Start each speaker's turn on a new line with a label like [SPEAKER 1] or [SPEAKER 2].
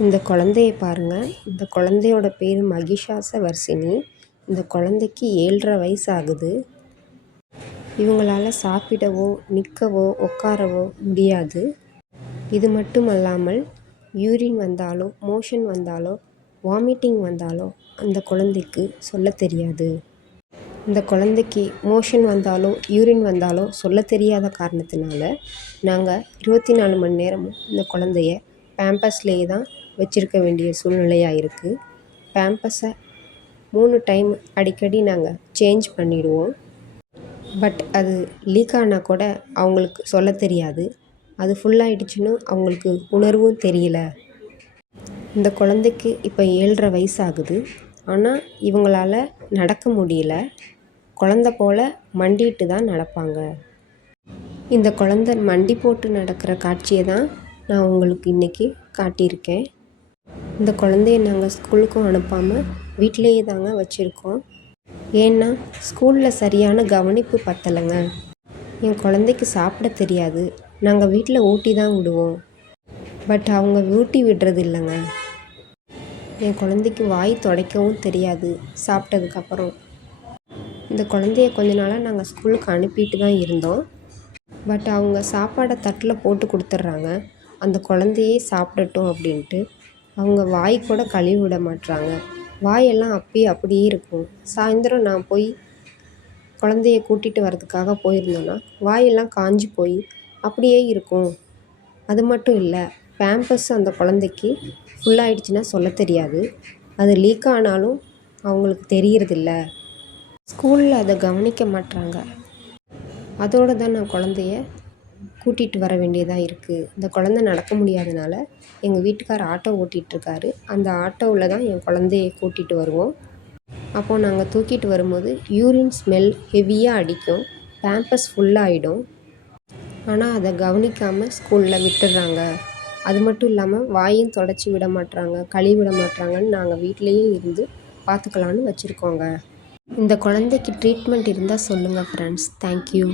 [SPEAKER 1] இந்த குழந்தைய பாருங்கள் இந்த குழந்தையோட பேர் மகிஷாச வர்ஷினி இந்த குழந்தைக்கு ஏழரை வயசு ஆகுது இவங்களால சாப்பிடவோ நிற்கவோ உட்காரவோ முடியாது. இது மட்டும் அல்லாமல் யூரின் வந்தாலோ மோஷன் வந்தாலோ வாமிட்டிங் வந்தாலோ அந்த குழந்தைக்கு சொல்ல தெரியாது. இந்த குழந்தைக்கு மோஷன் வந்தாலோ யூரின் வந்தாலோ சொல்ல தெரியாத காரணத்தினால நாங்கள் இருபத்தி நாலு மணி நேரமும் இந்த குழந்தைய பேம்பர்ஸ்லேயே தான் வச்சுருக்க வேண்டிய சூழ்நிலையாக இருக்குது பேம்பஸை மூணு டைம் அடிக்கடி நாங்கள் சேஞ்ச் பண்ணிவிடுவோம் பட் அது லீக் ஆனால் கூட அவங்களுக்கு சொல்ல தெரியாது. அது ஃபுல்லாகிடுச்சுன்னு அவங்களுக்கு உணர்வும் தெரியல. இந்த குழந்தைக்கு இப்போ ஏழரை வயசு ஆகுது ஆனால் இவங்களால நடக்க முடியல. குழந்த போல் மண்டிட்டு தான் நடப்பாங்க. இந்த குழந்த மண்டி போட்டு நடக்கிற காட்சியை தான் நான் உங்களுக்கு இன்றைக்கி காட்டியிருக்கேன். இந்த குழந்தைய நாங்கள் ஸ்கூலுக்கும் அனுப்பாமல் வீட்டிலேயே தாங்க வச்சுருக்கோம். ஏன்னா ஸ்கூலில் சரியான கவனிப்பு பத்தலைங்க. என் குழந்தைக்கு சாப்பிட தெரியாது. நாங்கள் வீட்டில் ஊட்டி தான் விடுவோம். பட் அவங்க ஊட்டி விடுறது இல்லைங்க என் குழந்தைக்கு வாய் துடைக்கவும் தெரியாது சாப்பிட்டதுக்கப்புறம் இந்த குழந்தைய கொஞ்ச நாளாக நாங்கள் ஸ்கூலுக்கு அனுப்பிட்டு தான் இருந்தோம். பட் அவங்க சாப்பாடை தட்டில் போட்டு கொடுத்துட்றாங்க. அந்த குழந்தையே சாப்பிடட்டும் அப்படின்ட்டு. அவங்க வாய் கூட கழுவி விட மாட்டுறாங்க வாயெல்லாம் அப்பயே அப்படியே இருக்கும். சாயந்தரம் நான் போய் குழந்தைய கூட்டிகிட்டு வரதுக்காக போயிருந்தோன்னா வாயெல்லாம் காஞ்சி போய் அப்படியே இருக்கும். அது மட்டும் இல்லை பேம்பர்ஸ் அந்த குழந்தைக்கு ஃபுல்லாகிடுச்சின்னா சொல்ல தெரியாது. அது லீக் ஆனாலும் அவங்களுக்கு தெரியறதில்ல. ஸ்கூலில் அதை கவனிக்க மாட்றாங்க. அதோடு தான் நான் குழந்தைய கூட்டிகிட்டு வர வேண்டியதாக இருக்குது இந்த குழந்த நடக்க முடியாதனால எங்கள் வீட்டுக்கார் ஆட்டோ ஓட்டிகிட்ருக்காரு அந்த ஆட்டோவில் தான் என் குழந்தைய கூட்டிகிட்டு வருவோம். அப்போது நாங்கள் தூக்கிட்டு வரும்போது யூரின் ஸ்மெல் ஹெவியாக அடிக்கும். பேம்பஸ் ஃபுல்லாகிடும் ஆனால் அதை கவனிக்காமல் ஸ்கூலில் விட்டுடுறாங்க அது மட்டும் இல்லாமல் வாயும் தொடச்சி விட மாட்டுறாங்க கழுவி விட மாட்டுறாங்கன்னு நாங்கள் வீட்டிலையே இருந்து பார்த்துக்கலான்னு வச்சுருக்கோங்க. இந்த குழந்தைக்கு ட்ரீட்மெண்ட் இருந்தால் சொல்லுங்கள் ஃப்ரெண்ட்ஸ் தேங்க்யூ